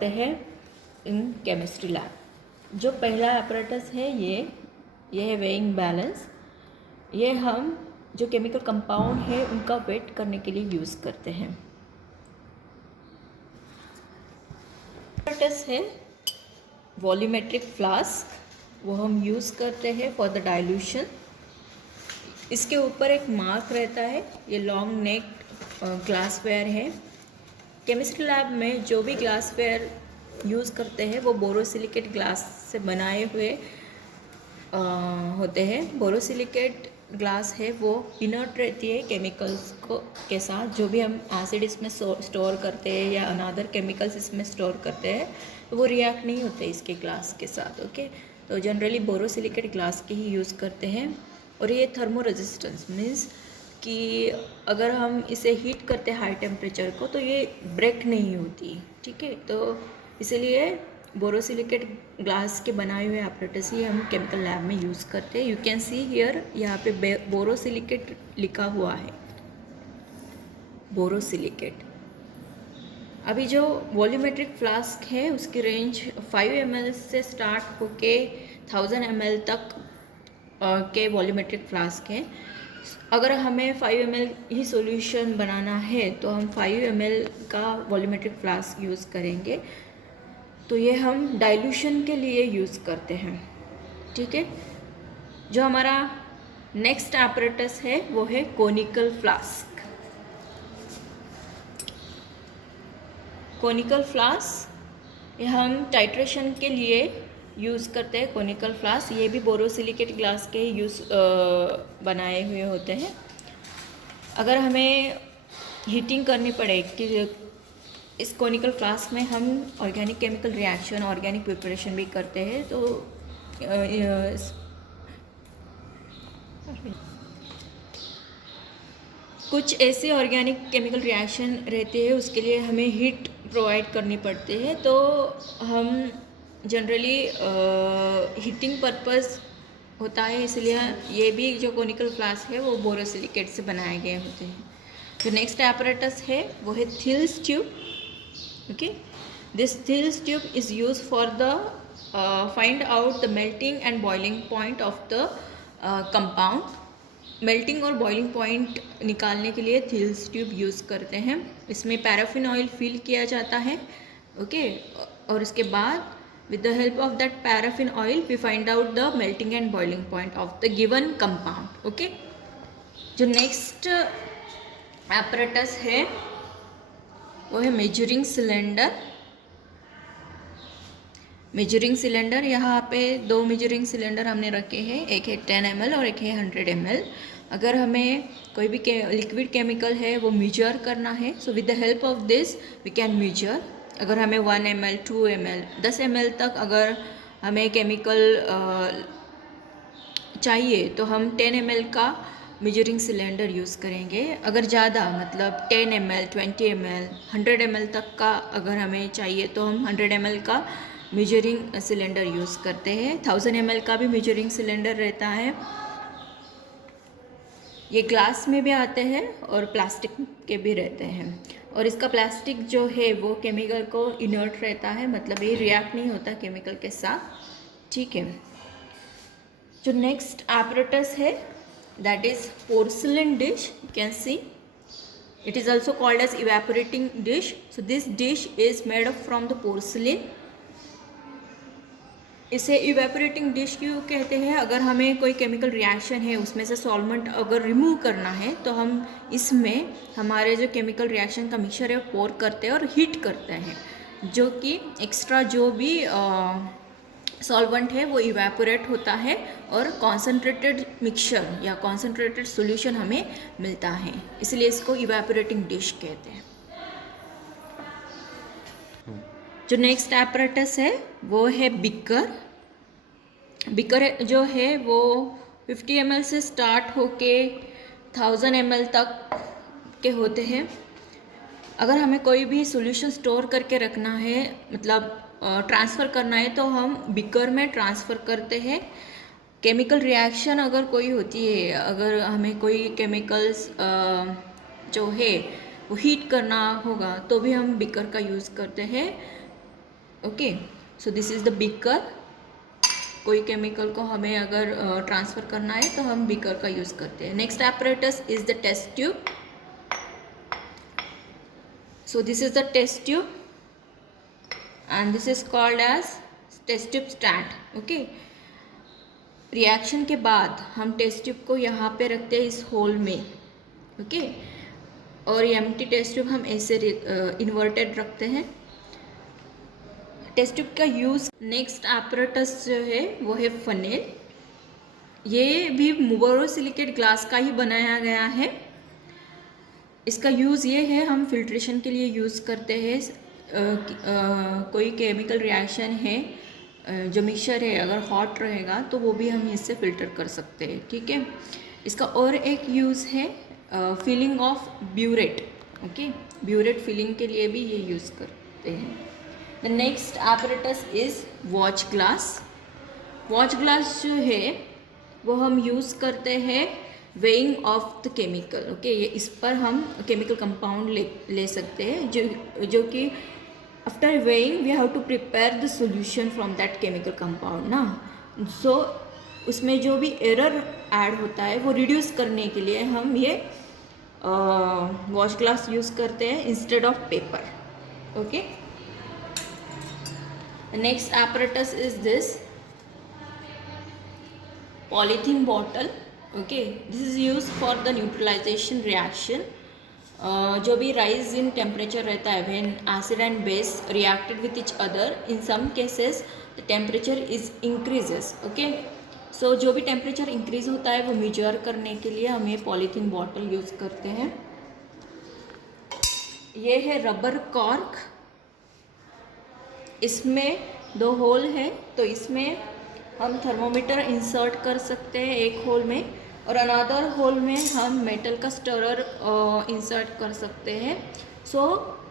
हैं in chemistry lab. जो पहला apparatus है ये है वेइंग बैलेंस। ये हम जो केमिकल कंपाउंड है उनका वेट करने के लिए यूज़ करते हैं। apparatus है वॉल्यूमेट्रिक फ्लास्क, वो हम यूज़ करते हैं फॉर द डाइल्यूशन। इसके ऊपर एक मार्क रहता है, ये लॉन्ग नेक ग्लासवेयर है। केमिस्ट्री लैब में जो भी ग्लासवेयर यूज़ करते हैं वो बोरोसिलिकेट ग्लास से बनाए हुए होते हैं। बोरोसिलिकेट ग्लास है वो इनर्ट रहती है केमिकल्स को के साथ। जो भी हम एसिड इसमें स्टोर करते हैं या अनदर केमिकल्स इसमें स्टोर करते हैं तो वो रिएक्ट नहीं होते इसके ग्लास के साथ। ओके, तो जनरली बोरोसिलिकेट ग्लास के ही यूज़ करते हैं। और ये थर्मो रेजिस्टेंस मीन्स कि अगर हम इसे हीट करते हैं हाई टेम्परेचर को तो ये ब्रेक नहीं होती। ठीक है, तो इसीलिए बोरोसिलिकेट ग्लास के बनाए हुए apparatus ही हम केमिकल लैब में यूज़ करते हैं। यू कैन सी हियर, यहाँ पे बोरोसिलिकेट लिखा हुआ है, बोरोसिलिकेट। अभी जो वॉल्यूमेट्रिक फ्लास्क है उसकी रेंज 5 ml से स्टार्ट होके 1000 ml तक के वॉल्यूमेट्रिक फ्लास्क हैं। अगर हमें 5 ml ही सॉल्यूशन बनाना है तो हम 5 ml का वॉल्यूमेट्रिक फ्लास्क यूज़ करेंगे। तो ये हम डाइल्यूशन के लिए यूज़ करते हैं। ठीक है, जो हमारा नेक्स्ट apparatus है वो है कोनिकल फ्लास्क। कोनिकल फ्लास्क ये हम टाइट्रेशन के लिए यूज़ करते हैं। कोनिकल फ्लास्क ये भी बोरोसिलिकेट ग्लास के यूज़ बनाए हुए होते हैं। अगर हमें हीटिंग करनी पड़े कि इस कोनिकल फ्लास्क में हम organic chemical reaction, organic preparation भी करते हैं, तो कुछ ऐसे ऑर्गेनिक केमिकल रिएक्शन रहते हैं उसके लिए हमें हीट प्रोवाइड करनी पड़ती है। तो हम जनरली हीटिंग पर्पस होता है, इसलिए ये भी जो कोनिकल फ्लास्क है वो बोरोसिलिकेट से बनाए गए होते हैं। जो नेक्स्ट apparatus है वो है Thales tube. Okay, this Thills tube is used for the find out the melting and boiling point of the compound. Melting और बॉइलिंग पॉइंट निकालने के लिए थिल्स ट्यूब यूज़ करते हैं। इसमें पैराफिन ऑयल फिल किया जाता है। ओके, और इसके बाद with the help of that paraffin oil we find out the melting and boiling point of the given compound. Okay, जो नेक्स्ट apparatus है वो है मेजरिंग सिलेंडर। मेजरिंग सिलेंडर, यहाँ पे 2 मेजरिंग सिलेंडर हमने रखे हैं, एक है 10 ml और एक है 100 ml। अगर हमें कोई भी लिक्विड केमिकल है वो मेजर करना है, so with the help of this we can measure. अगर हमें 1 ml, 2 ml, 10 ml तक अगर हमें केमिकल चाहिए तो हम 10 ml का मेजरिंग सिलेंडर यूज़ करेंगे। अगर ज़्यादा मतलब 10 ml, 20 ml, 100 ml तक का अगर हमें चाहिए तो हम 100 ml का मेजरिंग सिलेंडर यूज़ करते हैं। 1000 ml का भी मेजरिंग सिलेंडर रहता है। ये ग्लास में भी आते हैं और प्लास्टिक के भी रहते हैं। और इसका प्लास्टिक जो है वो केमिकल को इनर्ट रहता है, मतलब ये रिएक्ट नहीं होता केमिकल के साथ। ठीक है, जो नेक्स्ट apparatus है that is porcelain dish. You can see it is also called as evaporating dish. So this dish is made up from the porcelain. इसे इवेपोरेटिंग डिश क्यों कहते हैं? अगर हमें कोई केमिकल रिएक्शन है उसमें से सॉल्वेंट अगर रिमूव करना है तो हम इसमें हमारे जो केमिकल रिएक्शन का मिक्सचर है पोर करते हैं और हीट करते हैं, जो कि एक्स्ट्रा जो भी सॉल्वेंट है वो इवेपोरेट होता है और कॉन्सेंट्रेटेड मिक्सचर या कॉन्सेंट्रेटेड सॉल्यूशन हमें मिलता है, इसलिए इसको इवेपोरेटिंग डिश कहते हैं। जो नेक्स्ट apparatus है वो है बिकर। बिकर जो है वो 50 ml से स्टार्ट होके 1000 ml तक के होते हैं। अगर हमें कोई भी सॉल्यूशन स्टोर करके रखना है, मतलब ट्रांसफ़र करना है, तो हम बिकर में ट्रांसफ़र करते हैं। केमिकल रिएक्शन अगर कोई होती है, अगर हमें कोई केमिकल्स जो है वो हीट करना होगा तो भी हम बिकर का यूज़ करते हैं। Okay, so this is the beaker. कोई केमिकल को हमें अगर ट्रांसफ़र करना है तो हम बीकर का यूज़ करते हैं। Next apparatus is the test tube. So this is the test tube and this is called as test tube stand. Okay, reaction के बाद हम टेस्ट ट्यूब को यहाँ पे रखते हैं इस होल में। ओके, और एम्प्टी टेस्ट ट्यूब हम ऐसे इन्वर्टेड रखते हैं। टेस्ट ट्यूब का यूज़, नेक्स्ट apparatus जो है वो है फनेल। ये भी बोरोसिलिकेट ग्लास का ही बनाया गया है। इसका यूज़ ये है, हम फिल्ट्रेशन के लिए यूज़ करते हैं। कोई केमिकल रिएक्शन है, जो मिक्सचर है अगर हॉट रहेगा तो वो भी हम इससे फ़िल्टर कर सकते हैं। ठीक है, इसका और एक यूज़ है filling of burette. Okay, burette filling के लिए भी ये यूज़ करते हैं। The next apparatus is watch glass. Watch glass जो है वो हम यूज़ करते हैं weighing of the chemical. Okay, ये इस पर हम केमिकल कंपाउंड ले सकते हैं, जो कि after weighing we have to prepare the solution from that chemical compound ना। सो उसमें जो भी एरर ऐड होता है वो रिड्यूस करने के लिए हम ये वॉच ग्लास यूज़ करते हैं instead of paper. Okay, next apparatus is this polythene bottle. Okay, this is used for the neutralization reaction. जो भी rise in temperature रहता है when acid and base reacted with each other, in some cases the temperature is increases. Okay, so जो भी temperature increase होता है वो measure करने के लिए हम ये polythene bottle use करते हैं। ये है रबर कॉर्क। इसमें 2 होल है, तो इसमें हम थर्मोमीटर इंसर्ट कर सकते हैं एक होल में, और अनदर होल में हम मेटल का स्टरर इंसर्ट कर सकते हैं। सो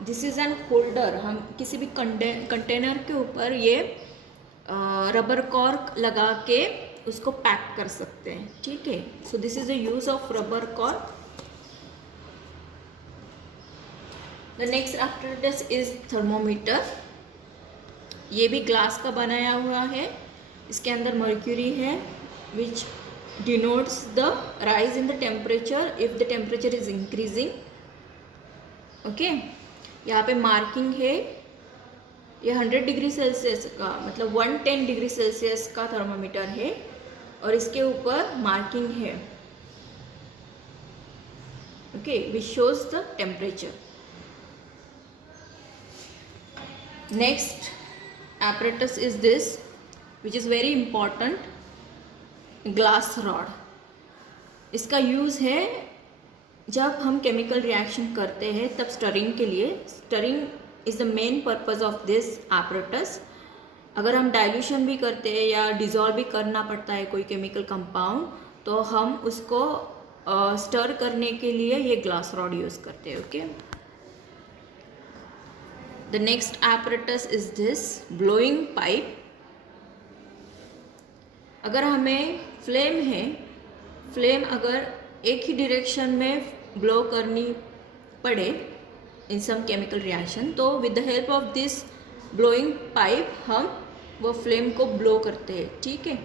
दिस इज़ एन होल्डर। हम किसी भी कंटेनर के ऊपर ये रबर कॉर्क लगा के उसको पैक कर सकते हैं। ठीक है, सो this is the use of rubber cork. The next apparatus is thermometer. ये भी ग्लास का बनाया हुआ है। इसके अंदर मर्क्यूरी है विच denotes the rise in the temperature if the temperature is increasing. Okay, यहाँ पे मार्किंग है। ये 100 डिग्री सेल्सियस का, मतलब 110 डिग्री सेल्सियस का थर्मामीटर है, और इसके ऊपर मार्किंग है। Okay, which shows the temperature. Next apparatus is this, which is very important, glass rod. इसका यूज़ है जब हम केमिकल रिएक्शन करते हैं तब स्टरिंग के लिए। Stirring is the main purpose of this apparatus। अगर हम डाइल्यूशन भी करते हैं या डिज़ोल्व भी करना पड़ता है कोई केमिकल कंपाउंड, तो हम उसको स्टर करने के लिए ये ग्लास रॉड यूज़ करते हैं। Okay, the next apparatus is this blowing pipe. अगर हमें फ्लेम है, फ्लेम अगर एक ही डायरेक्शन में ब्लो करनी पड़े इन सम केमिकल रिएक्शन, तो with the help of this blowing pipe हम वो फ्लेम को ब्लो करते हैं। ठीक है,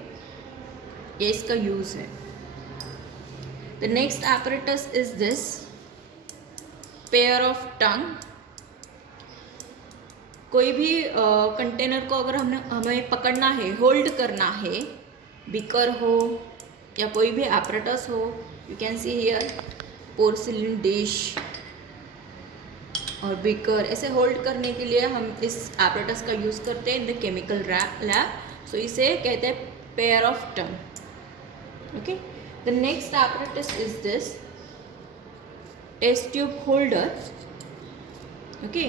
ये इसका यूज़ है। The next apparatus is this pair of tongue. कोई भी कंटेनर को अगर हमें पकड़ना है, होल्ड करना है, बीकर हो या कोई भी apparatus हो, you can see here porcelain dish और बीकर, ऐसे होल्ड करने के लिए हम इस apparatus का यूज़ करते हैं in the chemical lab. So इसे कहते हैं pair of tong. Okay, the next apparatus is this test tube holder. Okay,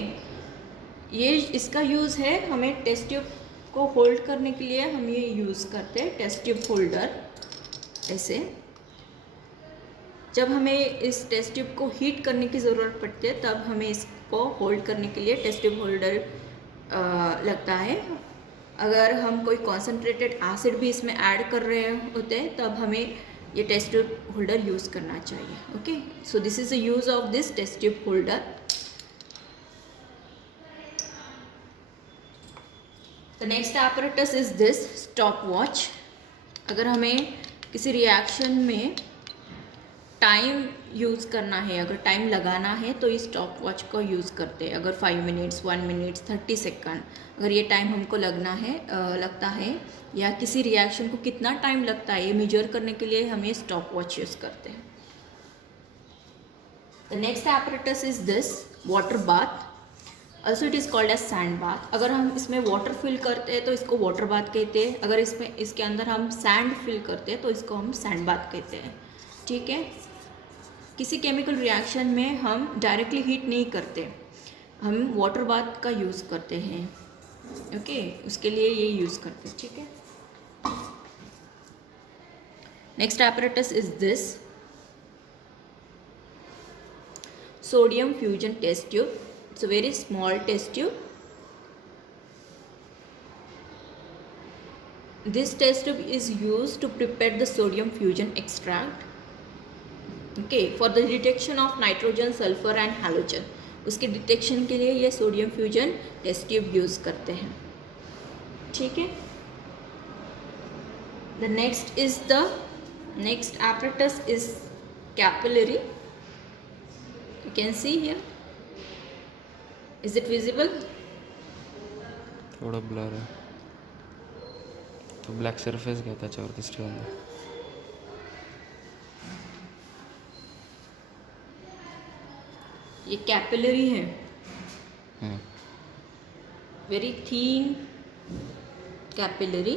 ये इसका यूज़ है, हमें टेस्ट ट्यूब को होल्ड करने के लिए हम ये यूज़ करते हैं टेस्ट ट्यूब होल्डर। ऐसे जब हमें इस टेस्ट ट्यूब को हीट करने की ज़रूरत पड़ती है तब हमें इसको होल्ड करने के लिए टेस्ट ट्यूब होल्डर लगता है। अगर हम कोई कॉन्सेंट्रेटेड एसिड भी इसमें ऐड कर रहे होते हैं तब हमें ये टेस्ट ट्यूब होल्डर यूज़ करना चाहिए। Okay, so this is the use of this test tube holder. The next apparatus is this stop watch. अगर हमें किसी रिएक्शन में टाइम यूज़ करना है, अगर टाइम लगाना है तो इस स्टॉप वॉच को यूज़ करते हैं। अगर 5 मिनट्स, 1 मिनट, 30 सेकंड अगर ये टाइम हमको लगता है या किसी रिएक्शन को कितना टाइम लगता है ये मेजर करने के लिए हम ये स्टॉप वॉच यूज़ करते हैं। The next apparatus is this water bath, also it is called as sand bath. अगर हम इसमें वाटर फिल करते हैं तो इसको वाटर बाथ कहते हैं। अगर इसके अंदर हम सैंड फिल करते हैं तो इसको हम सैंड बाथ कहते हैं। ठीक है, किसी केमिकल रिएक्शन में हम डायरेक्टली हीट नहीं करते, हम वाटर बाथ का यूज़ करते हैं। ओके, उसके लिए ये यूज़ करते हैं। ठीक है, next apparatus is this sodium fusion test tube. It's a very small test tube. This test tube is used to prepare the sodium fusion extract, okay, for the detection of nitrogen, sulfur and halogen. उसके detection के लिए ये sodium fusion test tube use करते हैं। ठीक है, the next apparatus is capillary. You can see here. Is it visible? थोड़ा blur है तो ब्लैक सरफेस गया था और किसके अंदर। ये कैपिलरी है, very thin capillary.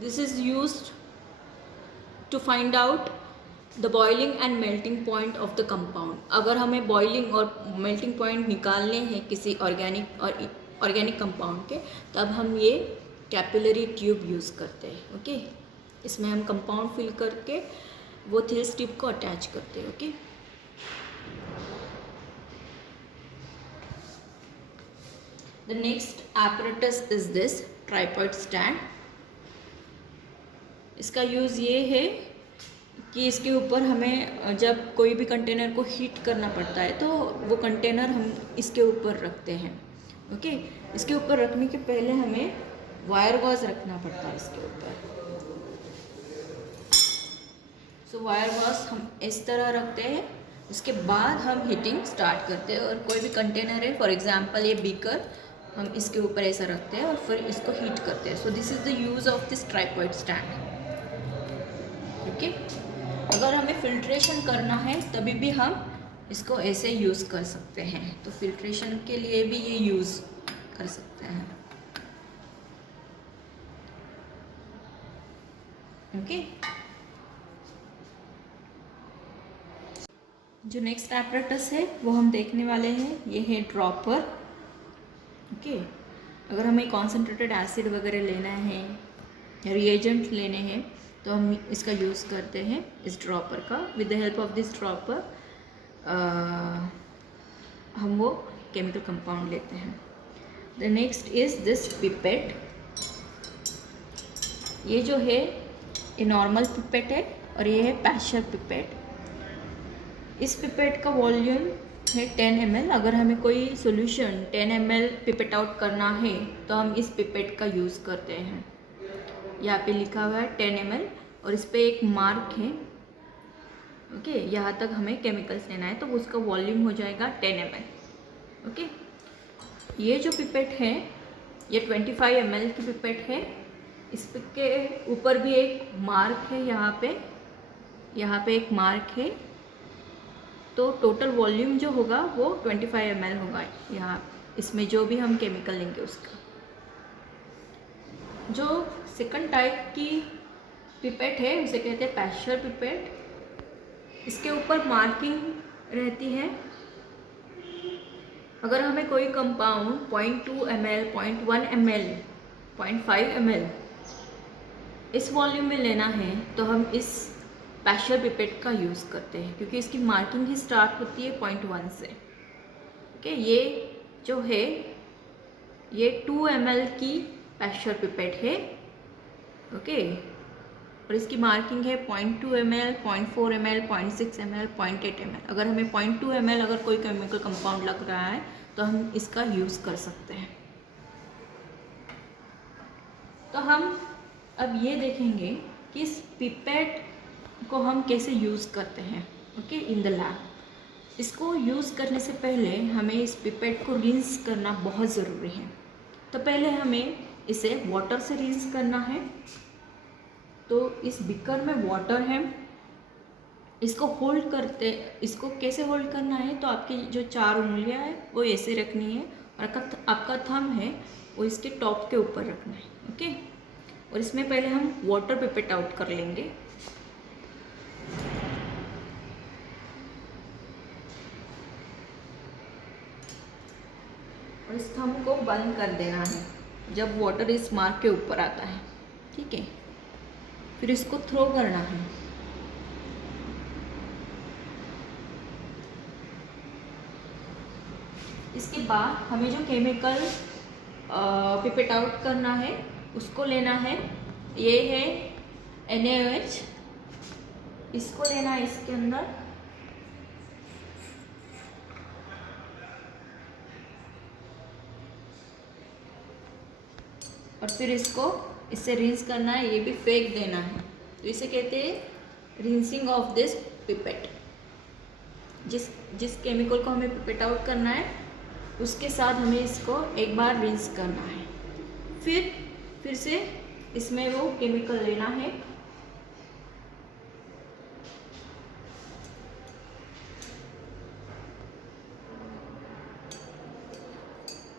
This is used to find out the boiling and melting point of the compound. अगर हमें बॉइलिंग और मेल्टिंग पॉइंट निकालने हैं किसी ऑर्गेनिक कंपाउंड के, तब हम ये कैपिलरी ट्यूब यूज़ करते हैं। ओके, इसमें हम कंपाउंड फिल करके वो थिल्स ट्यूब को अटैच करते हैं। Okay, the next apparatus is this tripod stand. इसका यूज़ ये है कि इसके ऊपर हमें जब कोई भी कंटेनर को हीट करना पड़ता है तो वो कंटेनर हम इसके ऊपर रखते हैं। ओके, इसके ऊपर रखने के पहले हमें वायर गॉज रखना पड़ता है इसके ऊपर। सो वायर गॉज हम इस तरह रखते हैं, उसके बाद हम हीटिंग स्टार्ट करते हैं। और कोई भी कंटेनर है, फॉर एग्जांपल ये बीकर, हम इसके ऊपर ऐसा रखते हैं और फिर इसको हीट करते हैं। सो this is the use of this tripod stand. Okay, अगर हमें फिल्ट्रेशन करना है तभी भी हम इसको ऐसे यूज़ कर सकते हैं, तो फिल्ट्रेशन के लिए भी ये यूज़ कर सकते हैं। ओके, जो नेक्स्ट apparatus है वो हम देखने वाले हैं, ये है ड्रॉपर। ओके, अगर हमें कॉन्सेंट्रेटेड एसिड वगैरह लेना है या रिएजेंट लेने हैं तो हम इसका यूज़ करते हैं, इस ड्रॉपर का। With the help of this dropper हम वो केमिकल कंपाउंड लेते हैं। The next is this pipette. ये जो है ये नॉर्मल पिपेट है और ये है पैशर पिपेट। इस पिपेट का वॉल्यूम है 10 ml। अगर हमें कोई सॉल्यूशन 10 ml पिपेट आउट करना है तो हम इस पिपेट का यूज़ करते हैं। यहाँ पे लिखा हुआ है 10 ml और इस पे एक मार्क है। ओके, यहाँ तक हमें केमिकल्स लेना है तो उसका वॉल्यूम हो जाएगा 10 ml। ओके, ये जो पिपेट है ये 25 ml की पिपेट है। इस के ऊपर भी एक मार्क है, यहाँ पे एक मार्क है। तो टोटल वॉल्यूम जो होगा वो 25 ml होगा। यहाँ इसमें जो भी हम केमिकल लेंगे उसका। जो सेकंड टाइप की पिपेट है उसे कहते हैं पैशर पिपेट। इसके ऊपर मार्किंग रहती है। अगर हमें कोई कंपाउंड 0.2 ml, 0.1 ml, 0.5 ml इस वॉल्यूम में लेना है तो हम इस पैशर पिपेट का यूज़ करते हैं, क्योंकि इसकी मार्किंग ही स्टार्ट होती है 0.1 से। ओके, ये जो है ये 2 ml की पैशर पिपेट है। ओके, और इसकी मार्किंग है 0.2 ml, 0.4 ml, 0.6 ml, 0.8 ml। अगर हमें 0.2 ml अगर कोई केमिकल कंपाउंड लग रहा है तो हम इसका यूज़ कर सकते हैं। तो हम अब ये देखेंगे कि इस पिपेट को हम कैसे यूज़ करते हैं, ओके, इन द लैब। इसको यूज़ करने से पहले हमें इस पिपेट को रिंस करना बहुत ज़रूरी है। तो पहले हमें इसे वाटर से रिंस करना है। तो इस बिकर में वाटर है, इसको होल्ड करते, इसको कैसे होल्ड करना है, तो आपकी जो 4 उंगलियां हैं वो ऐसे रखनी है और आपका थंब है वो इसके टॉप के ऊपर रखना है, ओके। और इसमें पहले हम वाटर पिपेट आउट कर लेंगे। और इस थंब को बंद कर देना है जब वाटर इस मार्क के ऊपर आता है, ठीक है। फिर इसको थ्रो करना है। इसके बाद हमें जो केमिकल पिपेट आउट करना है उसको लेना है। ये है NaOH, इसको लेना है इसके अंदर। और फिर इससे रिंस करना है, ये भी फेंक देना है। तो इसे कहते हैं रिंसिंग ऑफ दिस पिपेट। जिस केमिकल को हमें पिपेट आउट करना है उसके साथ हमें इसको एक बार रिंस करना है। फिर से इसमें वो केमिकल लेना है।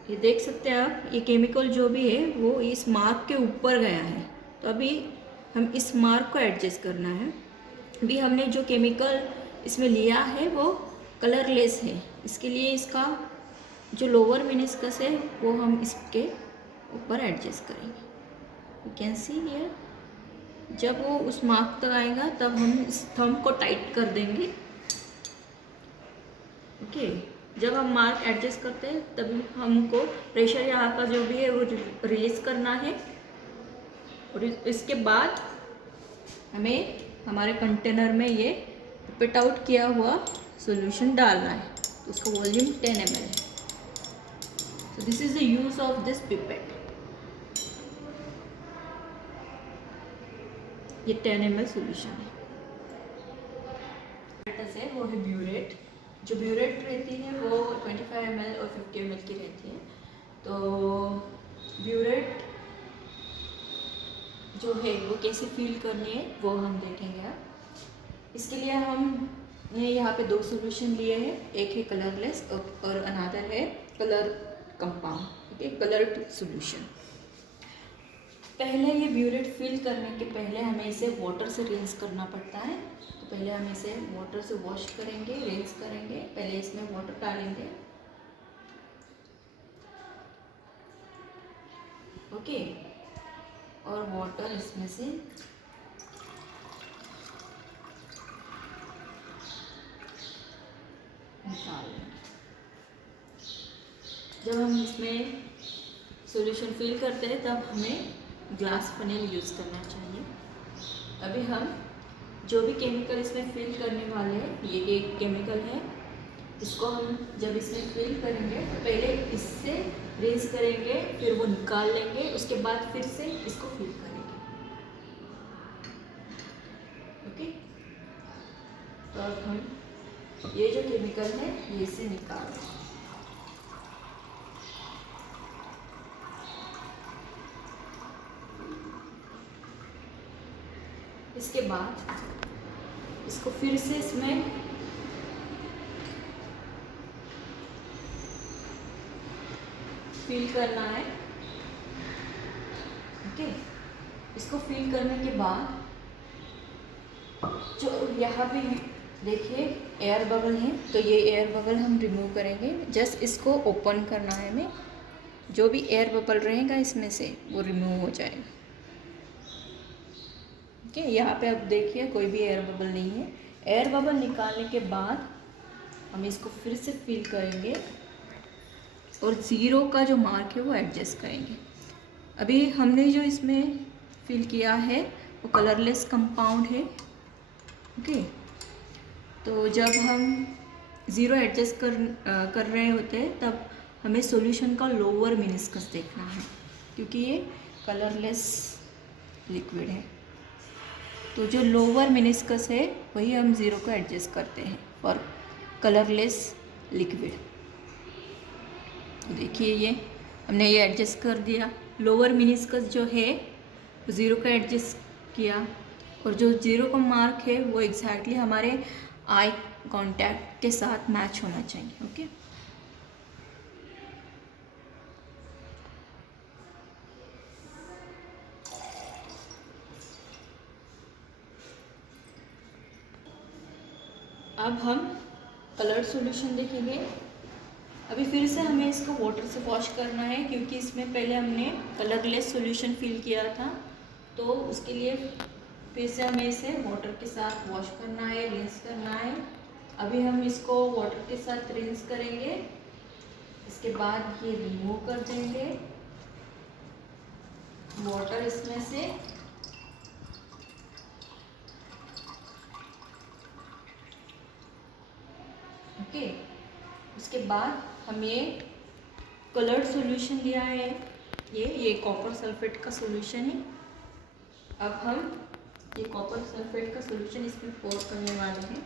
ये देख सकते हैं आप, ये केमिकल जो भी है वो इस मार्क के ऊपर गया है। तो अभी हम इस मार्क को एडजस्ट करना है। अभी हमने जो केमिकल इसमें लिया है वो कलरलेस है, इसके लिए इसका जो लोअर मेनिस्कस है वो हम इसके ऊपर एडजस्ट करेंगे। यू कैन सी हियर, जब वो उस मार्क तक आएगा तब हम इस थंब को टाइट कर देंगे, ओके। जब हम मार्क एडजस्ट करते हैं तभी हमको प्रेशर यहाँ का जो भी है वो रिलीज करना है। और इसके बाद हमें हमारे कंटेनर में ये पिपेट आउट किया हुआ सॉल्यूशन डालना है। तो उसका वॉल्यूम 10 ml है। So this is the use of this pipette. ये 10 ml सॉल्यूशन है। वो है ब्यूरेट। जो ब्यूरेट रहती है वो 25 ml और 50 ml की रहती है। तो ब्यूरेट जो है वो कैसे फील करनी है वो हम देखेंगे अब। इसके लिए हमने यहाँ पे 2 सॉल्यूशन लिए हैं, एक है कलरलेस और अनदर है कलर कंपाउंड, ठीक है, कलर्ड सॉल्यूशन। पहले ये ब्यूरेट फिल करने के पहले हमें इसे वाटर से रिंस करना पड़ता है। तो पहले हम इसे वाटर से वॉश करेंगे, रिंस करेंगे। पहले इसमें वाटर डालेंगे, ओके, और वाटर इसमें से निकाल लेंगे। जब हम इसमें सॉल्यूशन फिल करते हैं तब हमें ग्लास फनेल यूज़ करना चाहिए। अभी हम जो भी केमिकल इसमें फिल करने वाले हैं, ये एक केमिकल है, इसको हम जब इसमें फिल करेंगे तो पहले इससे रिंस करेंगे, फिर वो निकाल लेंगे, उसके बाद फिर से इसको फिल करेंगे, ओके। तो अब हम ये जो केमिकल है ये इससे निकाल दें। इसके बाद इसको फिर से इसमें फिल करना है, ओके। इसको फिल करने के बाद जो यहाँ पे देखिए एयर बबल है, तो ये एयर बबल हम रिमूव करेंगे। जस्ट इसको ओपन करना है हमें, जो भी एयर बबल रहेगा इसमें से वो रिमूव हो जाएगा, ओके। यहाँ पे आप देखिए कोई भी एयर बबल नहीं है। एयर बबल निकालने के बाद हम इसको फिर से फिल करेंगे और 0 का जो मार्क है वो एडजस्ट करेंगे। अभी हमने जो इसमें फिल किया है वो कलरलेस कंपाउंड है, ओके। तो जब हम 0 एडजस्ट कर रहे होते हैं तब हमें सॉल्यूशन का लोअर मेनिस्कस देखना है, क्योंकि ये कलरलेस लिक्विड है। तो जो लोअर मिनिस्कस है वही हम 0 को एडजस्ट करते हैं फॉर कलरलेस लिक्विड। तो देखिए ये हमने ये एडजस्ट कर दिया। लोअर मिनिस्कस जो है 0 का एडजस्ट किया, और जो 0 का मार्क है वो एग्जैक्टली हमारे आई कांटेक्ट के साथ मैच होना चाहिए। ओके, अब हम कलर्ड सॉल्यूशन देखेंगे। अभी फिर से हमें इसको वाटर से वॉश करना है, क्योंकि इसमें पहले हमने कलरलेस सॉल्यूशन फिल किया था, तो उसके लिए फिर से हमें इसे वाटर के साथ वॉश करना है, रिंस करना है। अभी हम इसको वाटर के साथ रिंस करेंगे, इसके बाद ये रिमूव कर देंगे वाटर इसमें से। ओके, उसके बाद हम ये कलर्ड सॉल्यूशन लिया है, ये कॉपर सल्फेट का सॉल्यूशन है। अब हम ये कॉपर सल्फेट का सॉल्यूशन इसमें पोर करने वाले हैं,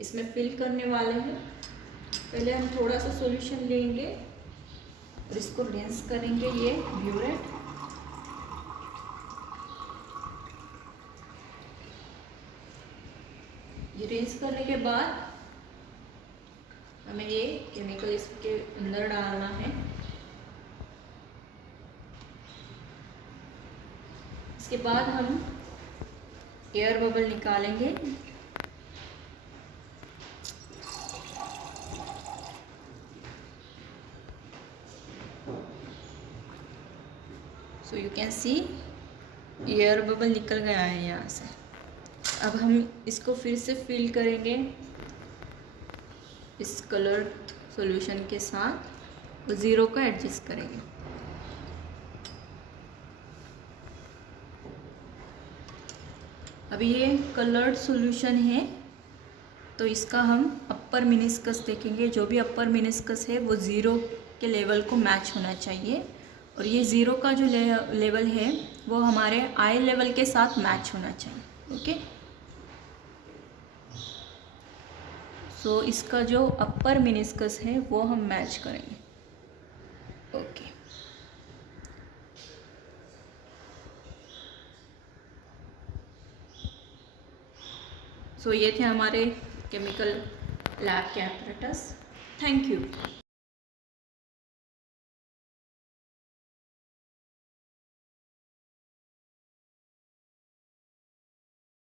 इसमें फिल करने वाले हैं। पहले हम थोड़ा सा सॉल्यूशन लेंगे और इसको रिंस करेंगे, ये ब्यूरेट। ये रिंस करने के बाद हमें ये केमिकल इसके अंदर डालना है। इसके बाद हम एयर बबल निकालेंगे। So you can see air bubble निकल गया है यहाँ से। अब हम इसको फिर से फिल करेंगे इस कलर्ड सॉल्यूशन के साथ, 0 को एडजस्ट करेंगे। अभी ये कलर्ड सॉल्यूशन है, तो इसका हम अपर मिनिस्कस देखेंगे। जो भी अपर मिनिस्कस है वो 0 के लेवल को मैच होना चाहिए, और ये 0 का जो लेवल है वो हमारे आई लेवल के साथ मैच होना चाहिए। ओके, सो इसका जो अपर मिनिस्कस है वो हम मैच करेंगे। ओके, सो ये थे हमारे केमिकल लैब के एपरेटस। Thank you.